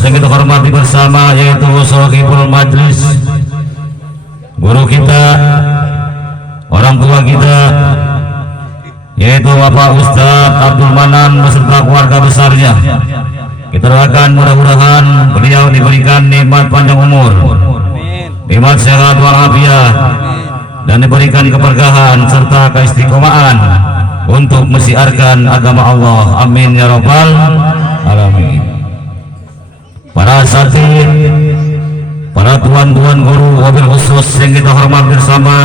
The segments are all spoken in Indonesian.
yang kita hormati bersama, yaitu Shahibul Majlis, guru kita, orang tua kita, yaitu Bapak Ustadz Abdul Manan beserta keluarga besarnya. Kita doakan mudah-mudahan beliau diberikan nikmat panjang umur, nikmat sehat walafiat, dan diberikan keberkahan serta keistiqomahan untuk mensiarkan agama Allah. Amin ya rabbal alamin. Para asatidz, para tuan-tuan guru, wabil khusus yang kita hormati bersama,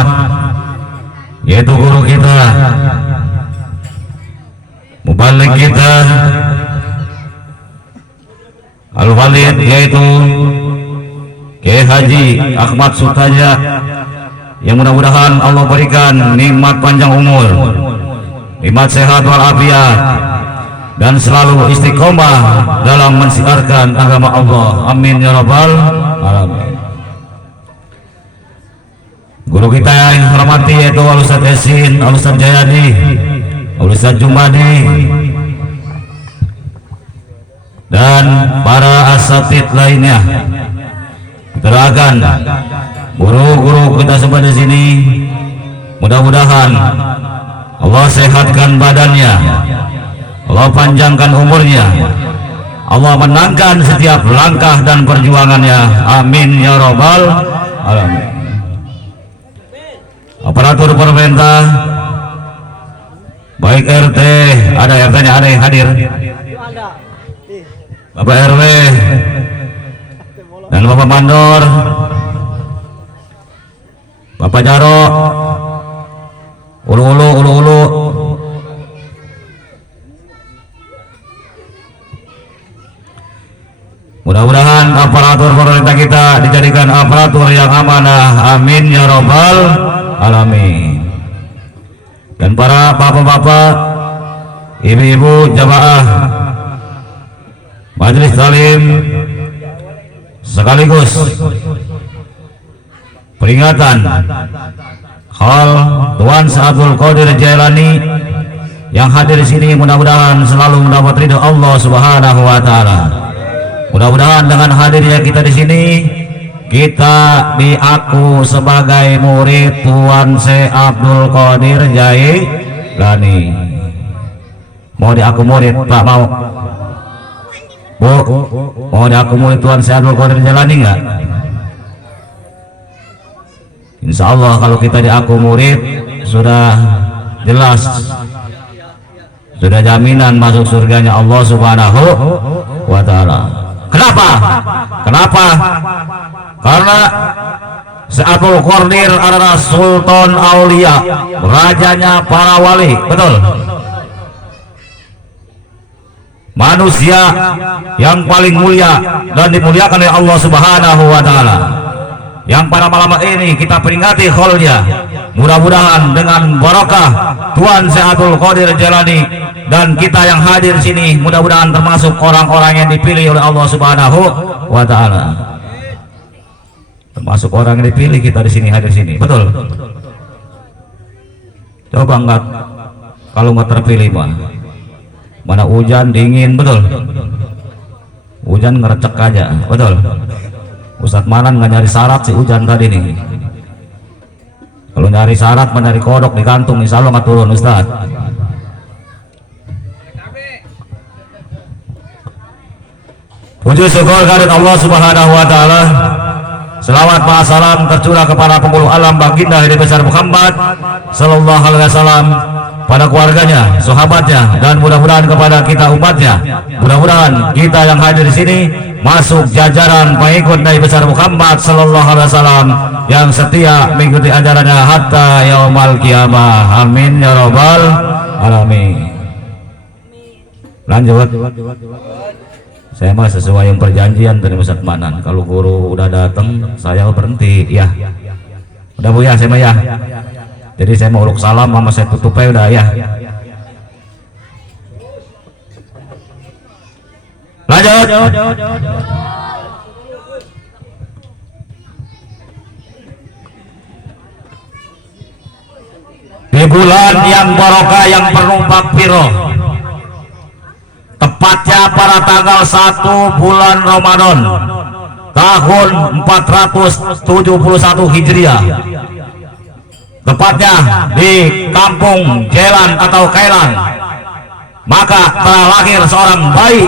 yaitu guru kita, mubalik kita, al-walid, yaitu Kiai Haji Ahmad Sutaja, yang mudah-mudahan Allah berikan nikmat panjang umur, nikmat sehat walafiat, dan selalu istiqomah dalam mensiarkan agama Allah. Amin ya rabbal alamin. Guru kita yang hormati yaitu Al-Ustadz Yasin, Al-Ustadz Jayadi, Al-Ustadz Jumadi, dan para asatidz lainnya. Kita doakan guru-guru kita semua di sini, mudah-mudahan Allah sehatkan badannya, Allah panjangkan umurnya, Allah menangkan setiap langkah dan perjuangannya. Amin ya rabbal alamin. Aparatur pemerintah, baik RT, ada RT-nya, ada yang hadir, Bapak RW dan Bapak Mandor, Bapak Jaro, ulu-ulu, mudah-mudahan aparatur pemerintah kita dijadikan aparatur yang amanah. Amin ya rabbal alamin. Dan para bapak-bapak, ibu-ibu jamaah majelis taklim, sekaligus peringatan hal Tuan Abdul Qadir Jailani yang hadir di sini, mudah-mudahan selalu mendapat ridho Allah Subhanahu wa taala. Mudah-mudahan dengan hadirnya kita di sini, kita diaku sebagai murid Tuan Syekh Abdul Qadir Jailani. Mau diaku murid, Pak? Mau? Bu, mau diaku murid Tuan Syekh Abdul Qadir Jailani enggak? Insya Allah kalau kita diaku murid, sudah jelas, sudah jaminan masuk surganya Allah Subhanahu wa taala. Kenapa? Karena Syekh Abdul Qadir adalah Sultan Aulia, rajanya para wali, betul? Manusia yang paling mulia dan dimuliakan oleh Allah Subhanahu wa taala, yang pada malam ini kita peringati haulnya. Mudah-mudahan dengan barakah Tuan Syekh Abdul Qadir Jailani dan kita yang hadir di sini, mudah-mudahan termasuk orang-orang yang dipilih oleh Allah Subhanahu wa taala. Termasuk orang yang dipilih kita di sini, hadir di sini. Betul? Coba enggak, kalau nggak terpilih mah mana hujan dingin, betul? Hujan ngerecek aja, betul? Ustadz Manan nggak nyari syarat si hujan tadi nih. Kalau nyari syarat mencari kodok di kantung, insya Allah nggak turun Ustadz. Puji syukur kehadirat Allah Subhanahu wa taala. Selawat wa salam tercurah kepada penghulu alam baginda Nabi besar Muhammad sallallahu alaihi wasallam, pada keluarganya, sahabatnya, dan mudah-mudahan kepada kita umatnya. Mudah-mudahan kita yang hadir di sini masuk jajaran pengikut Nabi besar Muhammad sallallahu alaihi wasallam yang setia mengikuti ajarannya hatta yaumal qiyamah. Amin ya rabbal alamin. Lanjut. Saya mah sesuai yang perjanjian dari Ustadz Manan. Kalau guru udah datang, saya berhenti. Ya, udah Bu ya, saya mah ya. Jadi saya mau uruk salam, mama saya tutup aja udah ya. Lanjut. Di bulan yang barokah yang penuh makfirah, tepatnya pada tanggal 1 bulan Ramadan tahun 471 Hijriah, tepatnya di kampung Jelan atau Kailan, maka telah lahir seorang bayi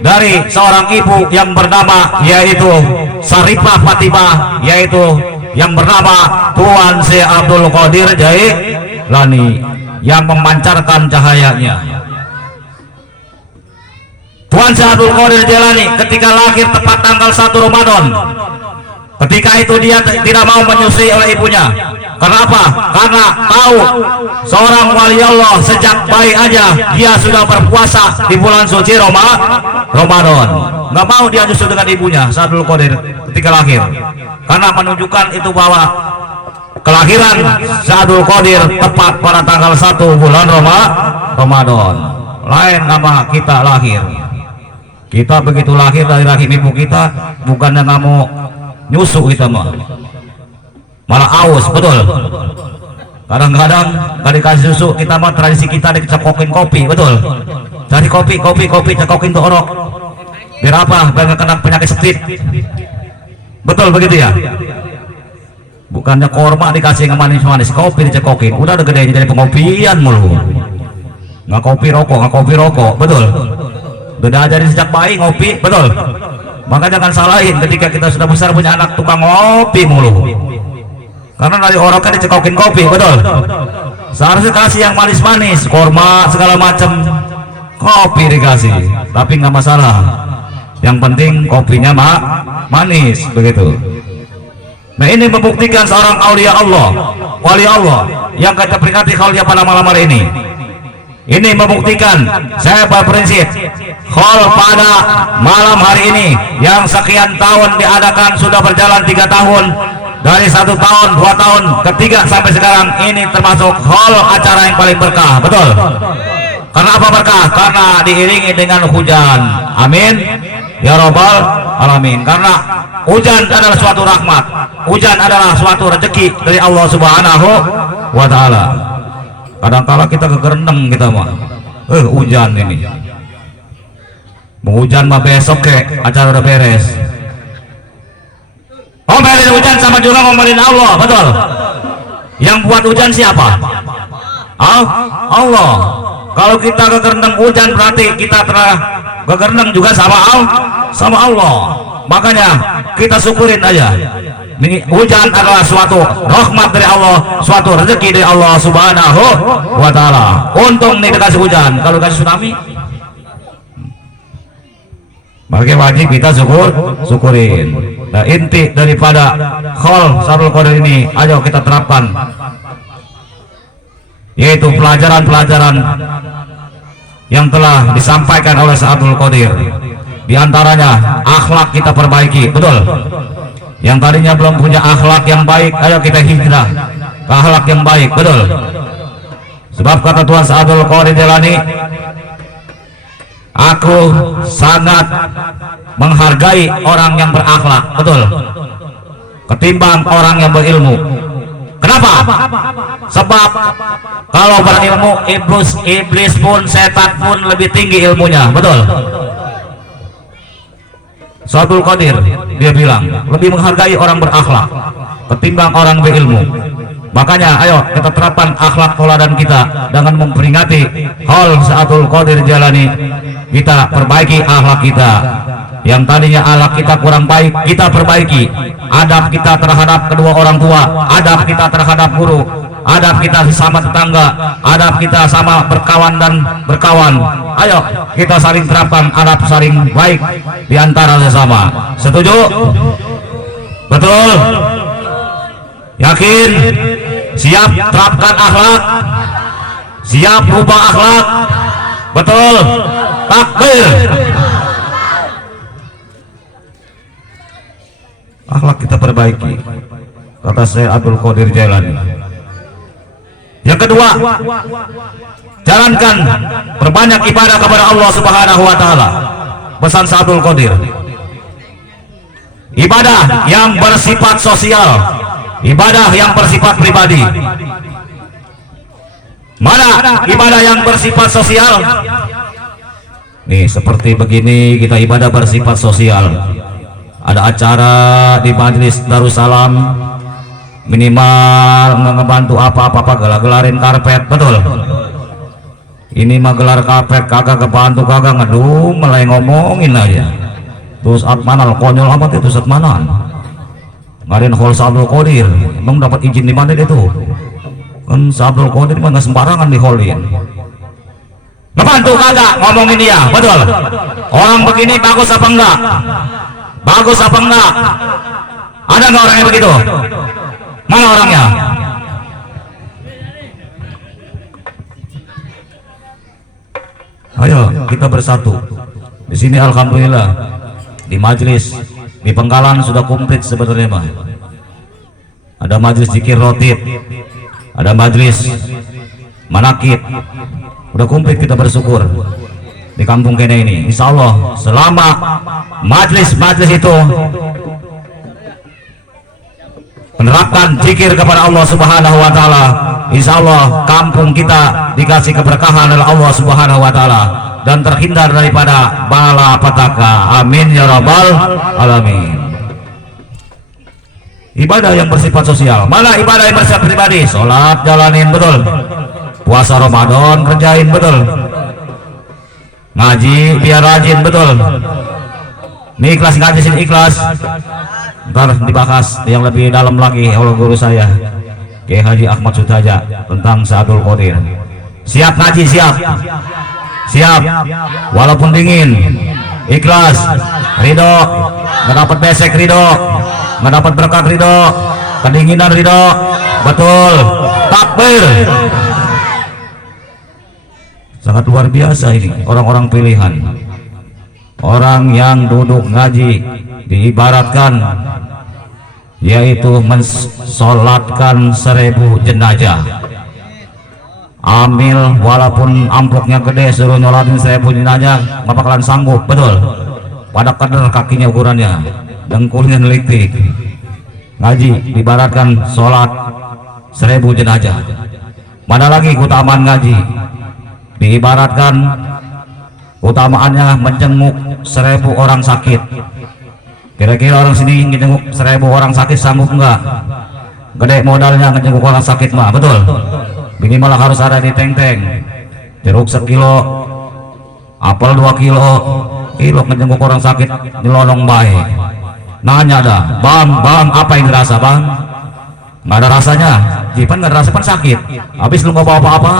dari seorang ibu yang bernama yaitu Saripah Fatimah, yaitu yang bernama Tuan Syekh Abdul Qadir Jailani yang memancarkan cahayanya. Tuan Syekh Abdul Qadir Jailani ketika lahir tepat tanggal 1 Ramadan, ketika itu dia tidak mau menyusui oleh ibunya. Kenapa? Karena tahu seorang wali Allah sejak bayi aja dia sudah berpuasa di bulan suci Ramadan. Nggak mau dia nyusul dengan ibunya Syekh Abdul Qadir ketika lahir, karena menunjukkan itu bahwa kelahiran Syekh Abdul Qadir tepat pada tanggal 1 bulan Ramadan. Lain nama kita lahir. Kita begitu lahir dari rahim ibu kita, bukannya nggak mau nyusu kita malah aus, betul. Kadang-kadang gak dikasih susu kita mah, tradisi kita dicekokin kopi, betul. Cari kopi cekokin tuh orok, biar apa? Biar nggak kena penyakit stroke, betul begitu ya. Bukannya korma dikasih manis-manis, kopi dicekokin, udah gedenya jadi pengopian mulu. Nggak kopi rokok, betul. Udah ajarin sejak bayi ngopi, betul. Maka jangan salahin ketika kita sudah besar punya anak tukang ngopi mulu, karena dari orang kan dicekokin kopi, betul. Seharusnya kasih yang manis-manis, korma segala macam, kopi dikasih, tapi nggak masalah. Yang penting kopinya manis, begitu. Nah, ini membuktikan seorang aulia Allah, wali Allah yang kita peringati khaulia pada malam hari ini. Ini membuktikan saya berprinsip khol pada malam hari ini yang sekian tahun diadakan, sudah berjalan 3 tahun, dari 1 tahun, 2 tahun, ketiga sampai sekarang, ini termasuk hall acara yang paling berkah, betul. Karena apa berkah? Karena diiringi dengan hujan. Amin ya robbal alamin. Karena hujan adalah suatu rahmat, hujan adalah suatu rezeki dari Allah Subhanahu wa Ta'ala. Kadang-kala kita kegerendeng kita mah, hujan ini, mau hujan mah besok acara udah beres. Ngomelin hujan sama juga ngomelin Allah, betul. Yang buat hujan siapa? Allah. Kalau kita kegerendeng hujan berarti kita telah kegerendeng juga sama Allah. Makanya kita syukurin aja. Ini hujan adalah suatu rahmat dari Allah, suatu rezeki dari Allah Subhanahu wa Ta'ala. Untung nih dikasih hujan, kalau dikasih tsunami, maka wajib kita syukurin. Nah, inti daripada khol Syarul Qadir ini, ayo kita terapkan, yaitu pelajaran-pelajaran yang telah disampaikan oleh Syarul Qadir. Di antaranya akhlak kita perbaiki, betul. Yang tadinya belum punya akhlak yang baik, ayo kita hijrah ke akhlak yang baik, betul. Sebab kata Tuan Syarul Qadir Jailani, aku sangat menghargai orang yang berakhlak, betul, ketimbang orang yang berilmu. Kenapa? Sebab kalau berilmu, iblis pun, setan pun lebih tinggi ilmunya, betul. Syarul Qadir dia bilang lebih menghargai orang berakhlak ketimbang orang berilmu. Makanya ayo kita terapkan akhlak teladan kita dengan memperingati haul Syarul Qadir Jailani. Kita perbaiki akhlak kita. Yang tadinya akhlak kita kurang baik, kita perbaiki. Adab kita terhadap kedua orang tua, adab kita terhadap guru, adab kita sesama tetangga, adab kita sama berkawan dan berkawan. Ayo kita saling terapkan adab saling baik di antara sesama. Setuju? Betul? Yakin? Siap terapkan akhlak? Siap rubah akhlak? Betul? Takbir. Akhlak kita perbaiki, kata Syekh Abdul Qadir Jailani. Yang kedua, jalankan berbanyak ibadah kepada Allah Subhanahu wa Ta'ala. Pesan Syekh Abdul Qadir, ibadah yang bersifat sosial, ibadah yang bersifat pribadi. Mana ibadah yang bersifat sosial? Nih seperti begini kita ibadah bersifat sosial. Ada acara di Majelis Darussalam, minimal ngebantu apa-apa gelarin karpet, betul. Ini mah gelar karpet kagak kebantu, kagak ngedum, mulai ngomongin aja. Terus Atmanal konyol amat itu Atmanan. Ngadain hall Abdul Qadir, emang dapat izin di mana dia tuh? Kan Abdul Qadir mah nggak sembarangan di hallin. Ngebantu kagak ngomongin dia, betul. Orang begini bagus apa enggak? Bagus apa enggak? Ada nggak orangnya begitu? Mana orangnya? Ayo kita bersatu. Di sini alhamdulillah di majelis di Pengkalan sudah komplit sebenarnya mah. Ada majelis zikir rotib, ada majelis manakib, udah komplit. Kita bersyukur di kampung kene ini. Insya Allah selama majelis itu menerapkan zikir kepada Allah Subhanahu wa taala, insya Allah kampung kita dikasih keberkahan oleh Allah Subhanahu wa taala dan terhindar daripada bala petaka. Amin ya rabbal alamin. Ibadah yang bersifat sosial, mana ibadah yang bersifat pribadi? Sholat jalanin, betul. Puasa Ramadan kerjain, betul. Ngaji biar rajin, betul. Nih ikhlas ngaji sini ikhlas. Ntar dibahas yang lebih dalam lagi oleh guru saya Kiai Haji Ahmad Sutaja tentang Abdul Qadir. Siap ngaji, siap walaupun dingin, ikhlas, ridho, nggak dapat besek ridho, nggak dapat berkah ridho, kedinginan ridho, betul. Takbir. Sangat luar biasa ini orang-orang pilihan, orang yang duduk ngaji diibaratkan yaitu mensolatkan 1000 jenazah. Amil walaupun amploknya gede suruh nyolatin 1000 jenazah nggak bakalan sanggup, betul. Pada kadar kakinya ukurannya, dengkulnya nelitik. Ngaji diibaratkan sholat 1000 jenazah. Mana lagi keutamaan ngaji? Diibaratkan utamaannya menjenguk 1000 orang sakit. Kira-kira orang sini ngejenguk 1000 orang sakit sanggup enggak? Gede modalnya ngejenguk orang sakit mah, betul. Minimal harus ada di teng-teng. Jeruk 1 kilo, apel 2 kilo, ngejenguk orang sakit nyelonong baik. Nanya dah, bang apa yang dirasa bang? Nggak ada rasanya, jipan nggak ada rasa, pan sakit. Habis lu nggak bawa apa-apa,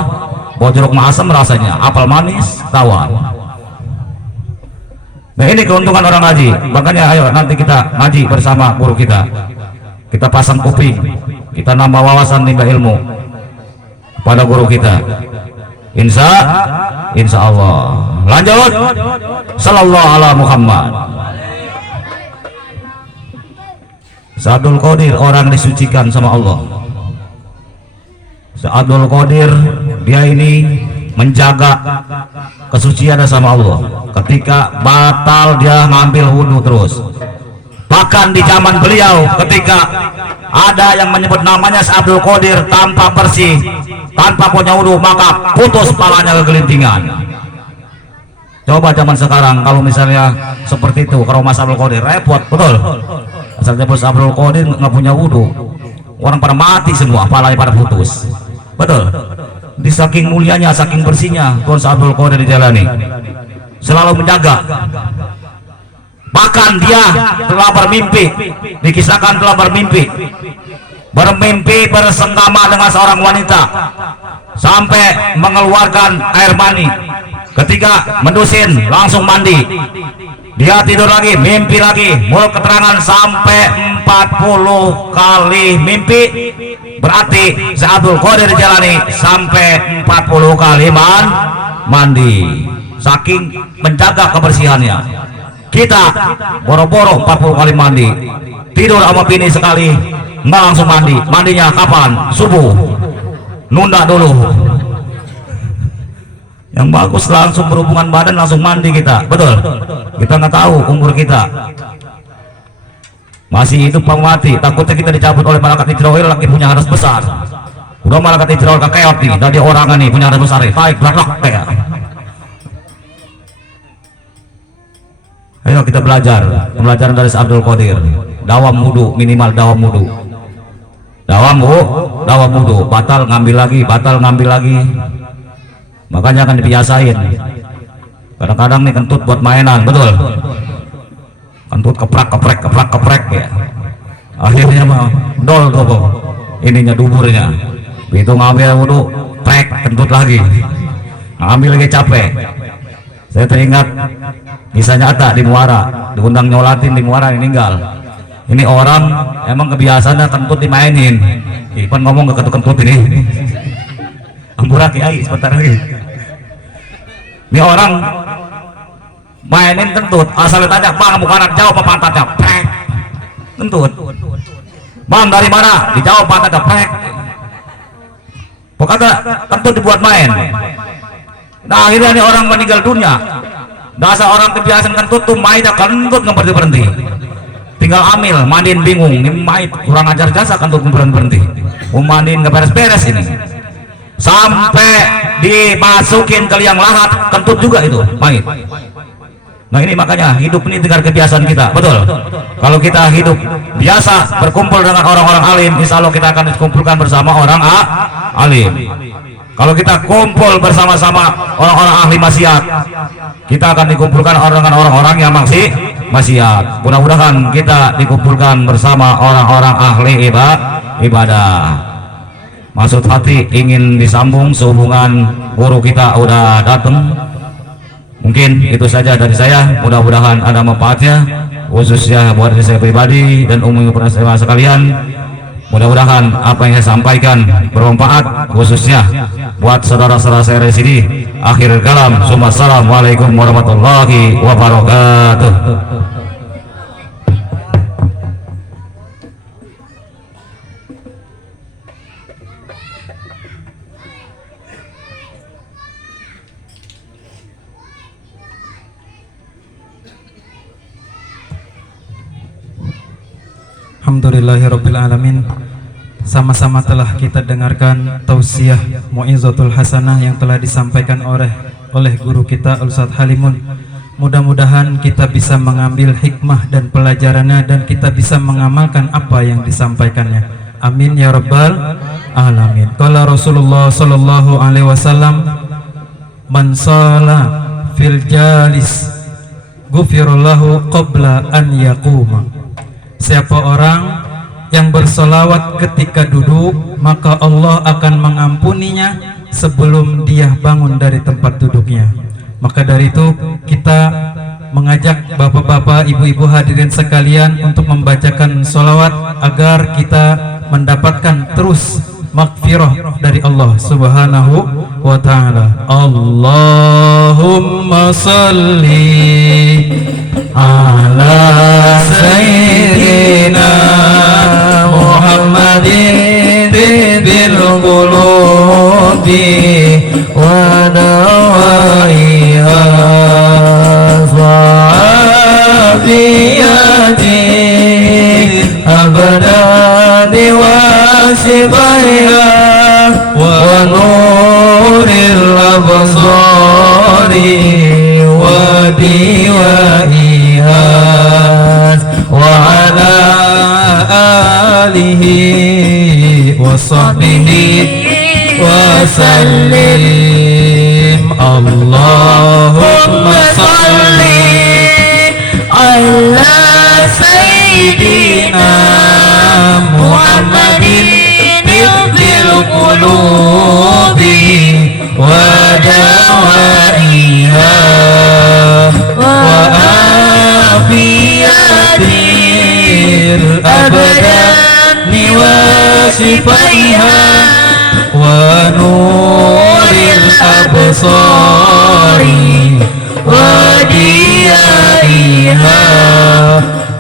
bawa jeruk asam rasanya, apel manis, tawar. Nah ini keuntungan orang ngaji. Makanya ayo nanti kita ngaji bersama guru kita. Kita pasang kuping, kita nambah wawasan, nambah ilmu pada guru kita. Insya Allah. Lanjut. Sallallahu ala Muhammad. Abdul Qadir orang disucikan sama Allah. Abdul Qadir dia ini menjaga kesucian sama Allah. Ketika batal dia ngambil wudhu terus. Bahkan di zaman beliau ketika ada yang menyebut namanya Abdul Qadir tanpa bersih, tanpa punya wudhu, maka putus palanya kegelintingan. Coba zaman sekarang kalau misalnya seperti itu, kalau Mas Abdul Qadir repot, betul. Asalnya Mas Abdul Qadir nggak punya wudhu, orang pada mati semua, palanya pada putus, betul. Di saking mulianya, saking bersihnya Tuan Abdul Qadir dijalani, selalu menjaga. Bahkan dia telah bermimpi, dikisahkan telah bermimpi bersenggama dengan seorang wanita sampai mengeluarkan air mani. Ketika mendusin langsung mandi, dia tidur lagi, mimpi lagi. Menurut keterangan sampai 40 kali mimpi, berarti Abdul Qadir jalani sampai 40 kali mandi, saking menjaga kebersihannya. Kita boro-boro 40 kali mandi, tidur sama bini sekali nggak langsung mandi. Mandinya kapan? Subuh, nunda dulu. Yang bagus langsung berhubungan badan, langsung mandi kita, betul. Kita nggak tahu umur kita, masih hidup apa mati. Takutnya kita dicabut oleh malaikat Israel, lagi punya harus besar. Udah malaikat Israel kekeot nih, dari orang nih punya harus besar, baik belakang kayak. Ayo kita belajar pembelajaran dari Abdul Qadir. Dawam wudu, minimal dawam wudu. Dawam wudu, batal ngambil lagi. Makanya akan dibiasain. Kadang-kadang nih kentut buat mainan, betul. Kentut keprek ya. Akhirnya mah dol tuh ininya duburnya. Begitu ngambil wudu, prek kentut lagi. Ngambil lagi capek. Saya teringat kisah nyata di Muara, diundang nyolatin di Muara, meninggal. Ini orang emang kebiasaannya kentut dimainin. Ipan ngomong ke kentut ini. Ampura kiai sebentar lagi. Ini orang mainin kentut, asal ditanya, "Bang, bukan anak jauh apa pantatnya?" Prek. Kentut. "Bang, dari mana?" Dijawab pantatnya, prek. Pokoknya kentut dibuat main. Nah, akhirnya ini orang meninggal dunia. Dasar orang kebiasaan kentut tuh mainnya kentut nggak berhenti. Tinggal amil, mandiin bingung. Ini mait kurang ajar jasa kentut nggak berhenti. Mandiin nggak beres-beres ini. Sampai dimasukin ke liang lahat, kentut juga itu mait. Nah ini makanya hidup ini dengan kebiasaan kita, betul. Kalau kita hidup biasa berkumpul dengan orang-orang alim, insya Allah kita akan dikumpulkan bersama orang alim. Kalau kita kumpul bersama-sama orang-orang ahli maksiat, kita akan dikumpulkan dengan orang-orang yang maksiat. Mudah-mudahan kita dikumpulkan bersama orang-orang ahli ibadah. Maksud hati ingin disambung sehubungan guru kita udah datang. Mungkin itu saja dari saya, mudah-mudahan ada manfaatnya khususnya buat saya pribadi dan umum para sekalian. Mudah-mudahan apa yang saya sampaikan bermanfaat khususnya buat saudara-saudara saya di sini. Akhir kalam, assalamualaikum warahmatullahi wabarakatuh. Alhamdulillahirrabbilalamin. Sama-sama telah kita dengarkan tausiah Mu'izatul Hasanah yang telah disampaikan oleh guru kita Ustadz Halimun. Mudah-mudahan kita bisa mengambil hikmah dan pelajarannya dan kita bisa mengamalkan apa yang disampaikannya. Amin ya rabbal alamin. Qala Rasulullah sallallahu alaihi wasallam, "Man shala fil jalis ghufirallahu qabla an yaquma." Siapa orang yang bersolawat ketika duduk, maka Allah akan mengampuninya sebelum dia bangun dari tempat duduknya. Maka dari itu kita mengajak bapak-bapak, ibu-ibu hadirin sekalian untuk membacakan solawat agar kita mendapatkan terus maghfirah dari Allah Subhanahu wa ta'ala. Allahumma salli ala sayyidina Muhammadin bil qulubi wa dawaiha sa'afiyati abadani wa sibaiha wa nuril absari wa diwaiha wa ala alihi wa sahbihi wa sallim. Allahumma salli ala sayyidina Muhammadin bil qulubi wa dawaiha wa afiyatil abadani wa sifaiha wa nuril absari wa diyaiha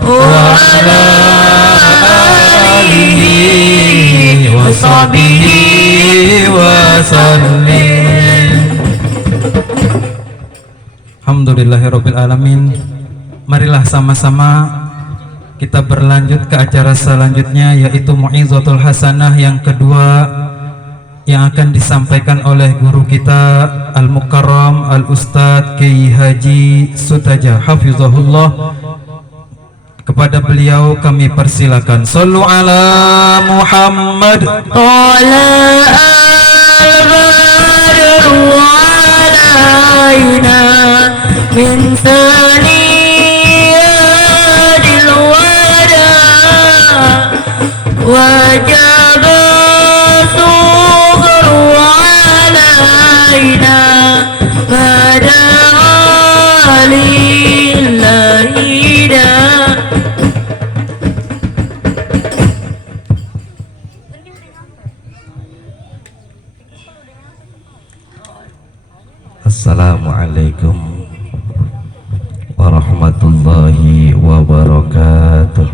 wa ala alihi wa sahbihi wa sallim. Alhamdulillahirabbil alamin. Marilah sama-sama kita berlanjut ke acara selanjutnya, yaitu Mu'izatul Hasanah yang kedua yang akan disampaikan oleh guru kita Al-Mukarram Al-Ustadz Kiai Haji Sutaja Hafizahullah. Kepada beliau kami persilakan. Sallu ala Muhammad. Qala al-badru alaina min saniyadil wada wajaba sughru alaina pada lillahi da. Assalamualaikum warahmatullahi wabarakatuh.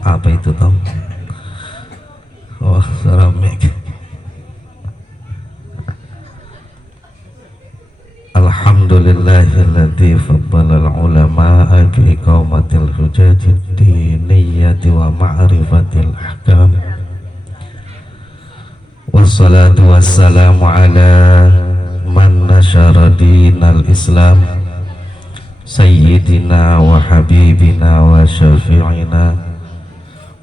Apa itu Tom? Oh, suara mic. Alhamdulillahilladzi faddala al-ulama'a bi iqamatil hujajid diniyati wa ma'rifatil ahkam. Wassalatu wassalamu ala man nasyara dinal Islam sayyidina wa habibina wa syafi'ina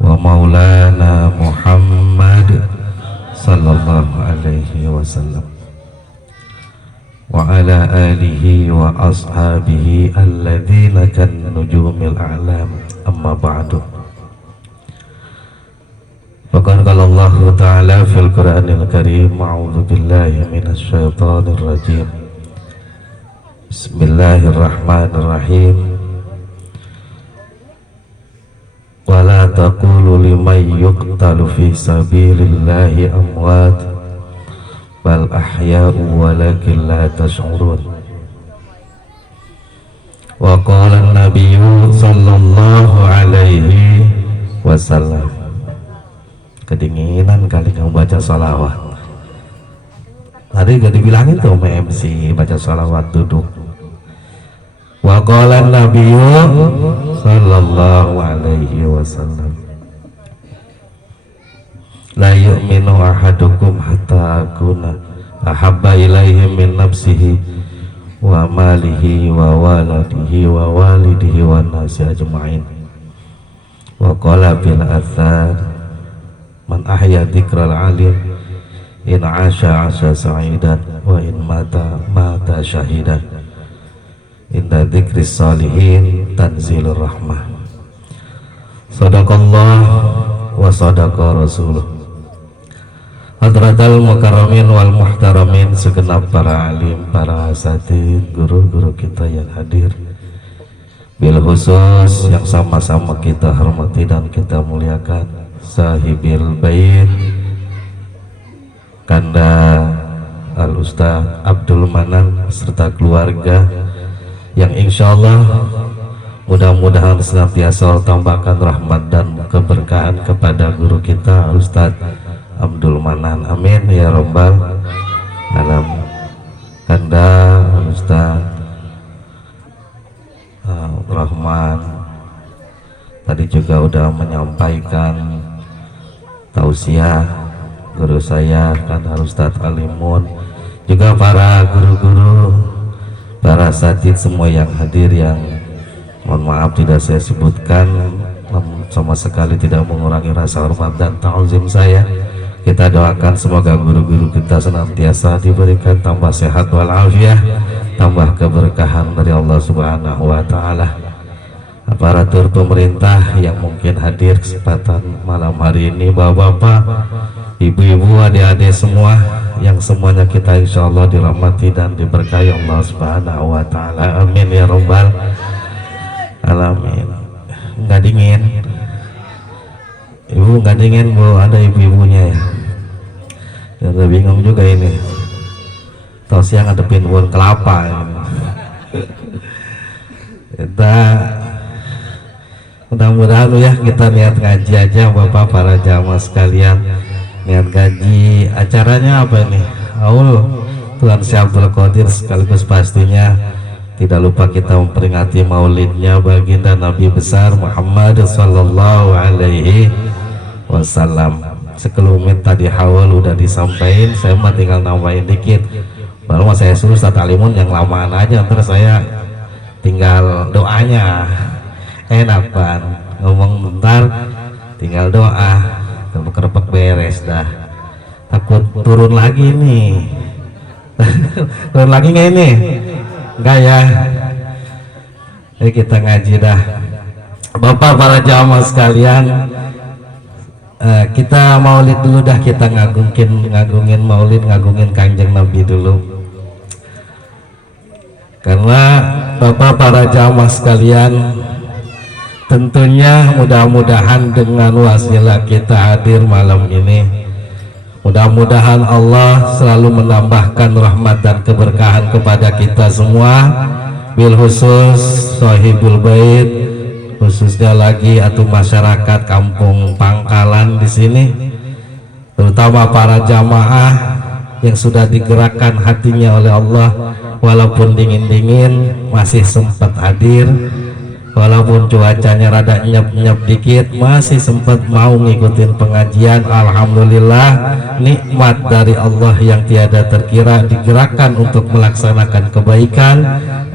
wa maulana Muhammad sallallahu alaihi wasallam wa ala alihi wa ashabihi alladhina kan nujumil a'lam, amma ba'du. Faqad qala Allah Ta'ala fil Qur'anil Karim, a'udzu billahi minasy syaithanir rajim. Bismillahirrahmanirrahim. Wa la taqulu liman yuqtalu fi sabilillahi amwat bal ahya'u walakin la tash'urun. Wa qala an-nabiyyu sallallahu alaihi wasallam. Kedinginan kali kamu baca salawat. Tadi gak dibilangin tuh sama MC baca salawat duduk. Wa qala an-nabiyyu sallallahu alaihi wasallam, la yu'minu ahadukum hatta akuna ahabba ilaihi min nafsihi wa malihi wa waladihi wa walidihi wa nasi ajma'in. Wa qala bil athar, man ahya dzikral alim in asha asha sa'idan wa in mata mata syahidan. Inda dzikris salihin tanzilur rahmah. Sadaqallah wa sadaqa rasuluh. Hadratal mukarramin wal muhtaramin, segenap para alim, para asatidz, guru-guru kita yang hadir, bil khusus yang sama-sama kita hormati dan kita muliakan, sahibil bait Kanda Al-Ustadz Abdul Manan serta keluarga yang insyaallah mudah-mudahan senantiasa Allah tambahkan rahmat dan keberkahan kepada guru kita Ustadz Abdul Manan, amin ya rabbal alamin. Kanda Ustadz Rahman tadi juga udah menyampaikan tausiah guru saya kan Ustadz Alimun, juga para guru-guru, para asatidz semua yang hadir, yang mohon maaf tidak saya sebutkan, sama sekali tidak mengurangi rasa hormat dan ta'zim saya. Kita doakan semoga guru-guru kita senantiasa diberikan tambah sehat walafiat, tambah keberkahan dari Allah Subhanahu wa Ta'ala. Aparatur pemerintah yang mungkin hadir kesempatan malam hari ini, bapak-bapak, ibu-ibu, adik-adik semua, yang semuanya kita insya Allah dirahmati dan diberkahi Allah Subhanahu wa Ta'ala, amin ya rabbal alamin. Nggak dingin ibu, nggak dingin bu, ada ibu-ibunya ya. Udah bingung juga ini, tau siang ngadepin pohon kelapa ini. Kita mudah-mudahan ya kita niat ngaji aja bapak, para jamaah sekalian, niat ngaji. Acaranya apa ini? Aul Tuan Syekh Abdul Qadir sekaligus pastinya tidak lupa kita memperingati maulidnya baginda Nabi besar Muhammad sallallahu alaihi wasallam. Sekelumit tadi awal udah disampaikan, saya mah tinggal nambahin dikit. Baru mah saya suruh Ustaz Alimun yang lamaan aja, ntar saya tinggal doanya. Enak Pan, ngomong bentar tinggal doa, kerepek beres dah. Takut turun lagi nih. Turun lagi nggak ini? Enggak ya. Kita ngaji dah. Bapak para jamaah sekalian, kita maulid dulu dah, kita ngagungin maulid, ngagungin kanjeng Nabi dulu. Karena Bapak para jamaah sekalian, tentunya mudah-mudahan dengan wasilah kita hadir malam ini, mudah-mudahan Allah selalu menambahkan rahmat dan keberkahan kepada kita semua, bil khusus sahibul bait, khususnya lagi atau masyarakat kampung Pangkalan di sini, terutama para jamaah yang sudah digerakkan hatinya oleh Allah, walaupun dingin-dingin masih sempat hadir, walaupun cuacanya rada nyep-nyep dikit masih sempat mau ngikutin pengajian. Alhamdulillah, nikmat dari Allah yang tiada terkira, digerakkan untuk melaksanakan kebaikan,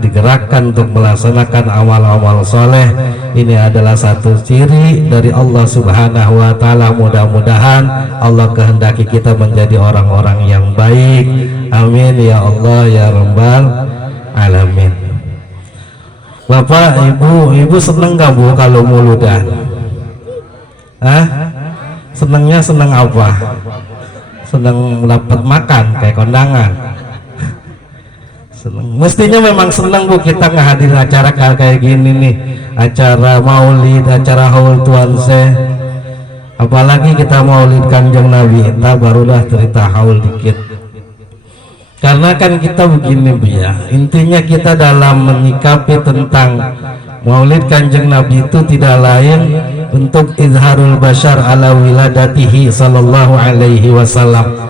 digerakkan untuk melaksanakan amal-amal soleh. Ini adalah satu ciri dari Allah Subhanahu wa Ta'ala. Mudah-mudahan Allah kehendaki kita menjadi orang-orang yang baik. Amin ya Allah ya Rabbal alamin. Bapak, ibu seneng gak Bu kalau muludan? Senengnya seneng apa? Seneng dapat makan kayak kondangan. Seneng. Mestinya memang seneng Bu kita ngehadirin acara kayak gini nih, acara maulid, acara haul tuan seh. Apalagi kita maulid kanjeng Nabi, kita barulah cerita haul dikit. Karena kan kita begini Bu ya, intinya kita dalam menyikapi tentang maulid kanjeng Nabi itu tidak lain untuk izharul bashar ala wiladatihi sallallahu alaihi wasallam.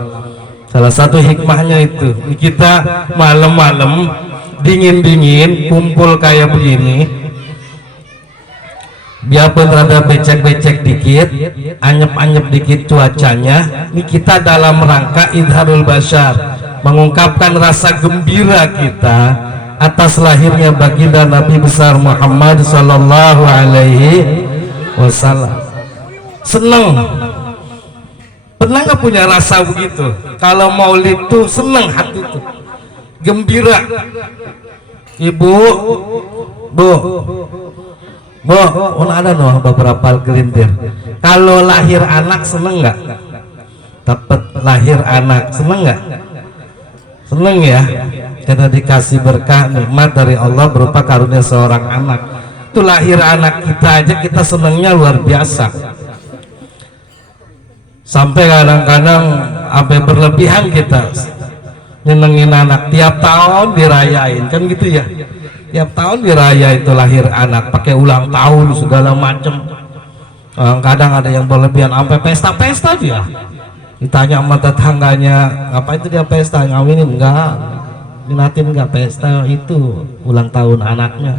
Salah satu hikmahnya itu, kita malam-malam dingin-dingin kumpul kayak begini, biarpun rada becek-becek dikit, anyep-anyep dikit cuacanya, ini kita dalam rangka izharul bashar, mengungkapkan rasa gembira kita atas lahirnya baginda Nabi besar Muhammad sallallahu alaihi wasallam. Seneng, pernah nggak punya rasa begitu? Kalau maulid tuh seneng hati tuh, gembira. Ibu, Bu, ada noh beberapa gelintir. Kalau lahir anak seneng nggak? Dapat lahir anak seneng nggak? Seneng ya, karena dikasih berkah nikmat dari Allah berupa karunia seorang anak. Itu lahir anak kita aja kita senengnya luar biasa. Sampai kadang-kadang sampai berlebihan kita nyenengin anak, tiap tahun dirayain kan gitu ya. Tiap tahun diraya itu lahir anak, pakai ulang tahun segala macem. Kadang ada yang berlebihan sampai pesta-pesta dia. Ditanya sama tetangganya, ngapain itu dia pesta, ngawinin enggak, minatin enggak pesta, itu ulang tahun anaknya.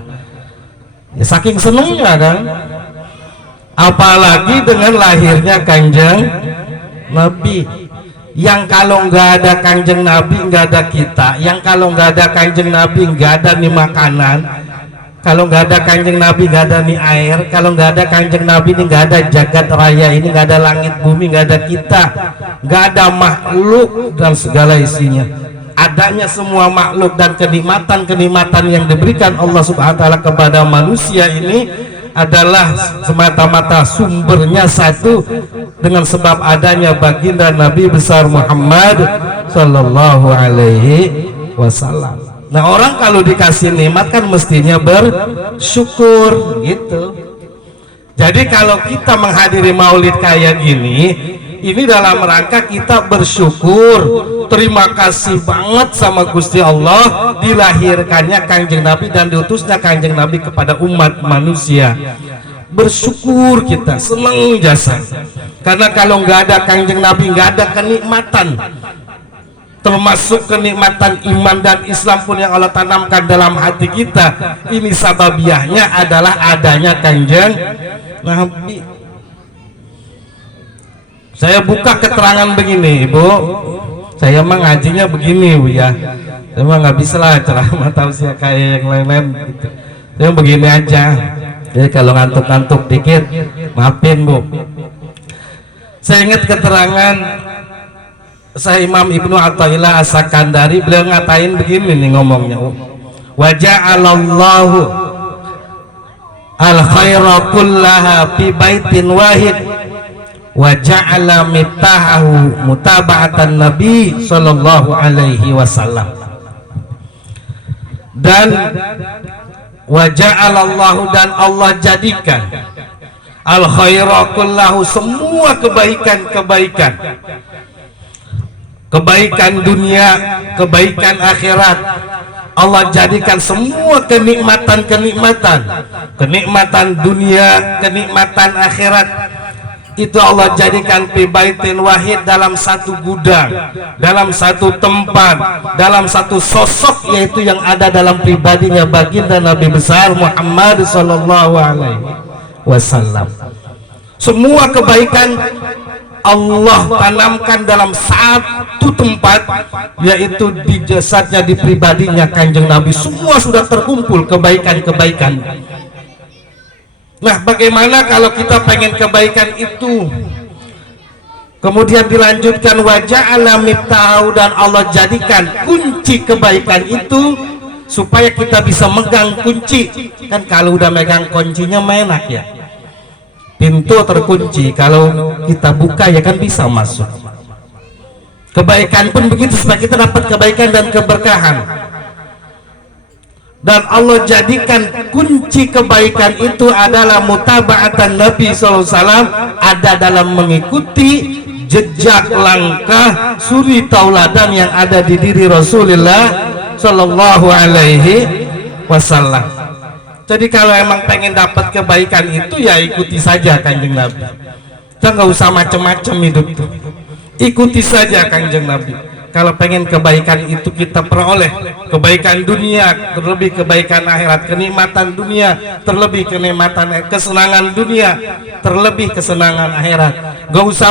Ya saking senengnya kan. Apalagi dengan lahirnya kanjeng Nabi, yang kalau nggak ada kanjeng Nabi nggak ada kita, yang kalau nggak ada kanjeng Nabi nggak ada nih makanan, kalau nggak ada kanjeng Nabi nggak ada nih air, kalau nggak ada kanjeng Nabi ini nggak ada jagat raya ini, nggak ada langit bumi, nggak ada kita, nggak ada makhluk dan segala isinya. Adanya semua makhluk dan kenikmatan-kenikmatan yang diberikan Allah Subhanahu wa Ta'ala kepada manusia ini adalah semata-mata sumbernya satu, dengan sebab adanya baginda Nabi besar Muhammad sallallahu alaihi wasallam. Nah, orang kalau dikasih nikmat kan mestinya bersyukur gitu. Jadi kalau kita menghadiri maulid kayak gini, ini dalam rangka kita bersyukur, terima kasih banget sama Gusti Allah dilahirkannya kanjeng Nabi dan diutusnya kanjeng Nabi kepada umat manusia. Bersyukur kita, senang jasa. Karena kalau nggak ada kanjeng Nabi nggak ada kenikmatan. termasuk kenikmatan iman dan Islam pun yang Allah tanamkan dalam hati kita. Ini sababiahnya adalah adanya Kanjeng Nabi. Saya buka keterangan begini, Ibu. Saya mengajinya begini, Bu ya. Saya mah nggak bisa lah ceramah tausiah kayak yang lain-lain gitu. Saya begini aja. Jadi kalau ngantuk-ngantuk dikit, maafin, Bu. Saya ingat keterangan saya Imam Ibnu Athaillah As-Sakandari, beliau ngatain begini nih ngomongnya. Wa ja'alallahu al-khaira kullaha fi baitin wahid wa ja'ala miftahahu mutaba'atan Nabi sallallahu alaihi wasallam. Dan wa ja'alallahu, dan Allah jadikan al-khaira kullahu, semua kebaikan-kebaikan, kebaikan dunia, kebaikan akhirat, Allah jadikan semua kenikmatan-kenikmatan, kenikmatan dunia, kenikmatan akhirat, itu Allah jadikan fi baitin wahid, dalam satu gudang, dalam satu tempat, dalam satu sosok, yaitu yang ada dalam pribadinya baginda Nabi besar Muhammad sallallahu alaihi wasallam. Semua kebaikan Allah tanamkan dalam satu tempat, yaitu di jasadnya, di pribadinya Kanjeng Nabi. Semua sudah terkumpul kebaikan-kebaikan. Nah, bagaimana kalau kita pengen kebaikan itu? Kemudian dilanjutkan wa ja'ala miftahu, dan Allah jadikan kunci kebaikan itu supaya kita bisa megang kunci. Kan kalau udah megang kuncinya enak ya. Pintu terkunci, kalau kita buka ya kan bisa masuk. Kebaikan pun begitu, supaya kita dapat kebaikan dan keberkahan. Dan Allah jadikan kunci kebaikan itu adalah mutaba'atan Nabi SAW, ada dalam mengikuti jejak langkah suri tauladan yang ada di diri Rasulullah Sallallahu Alaihi Wasallam. Jadi kalau emang pengen dapat kebaikan itu ya ikuti saja Kanjeng Nabi. Kita nggak usah macam-macam hidup tuh. Ikuti saja Kanjeng Nabi. Kalau pengen kebaikan itu kita peroleh, kebaikan dunia, terlebih kebaikan akhirat, kenikmatan dunia, terlebih kenikmatan kesenangan dunia, terlebih kesenangan akhirat. Gak usah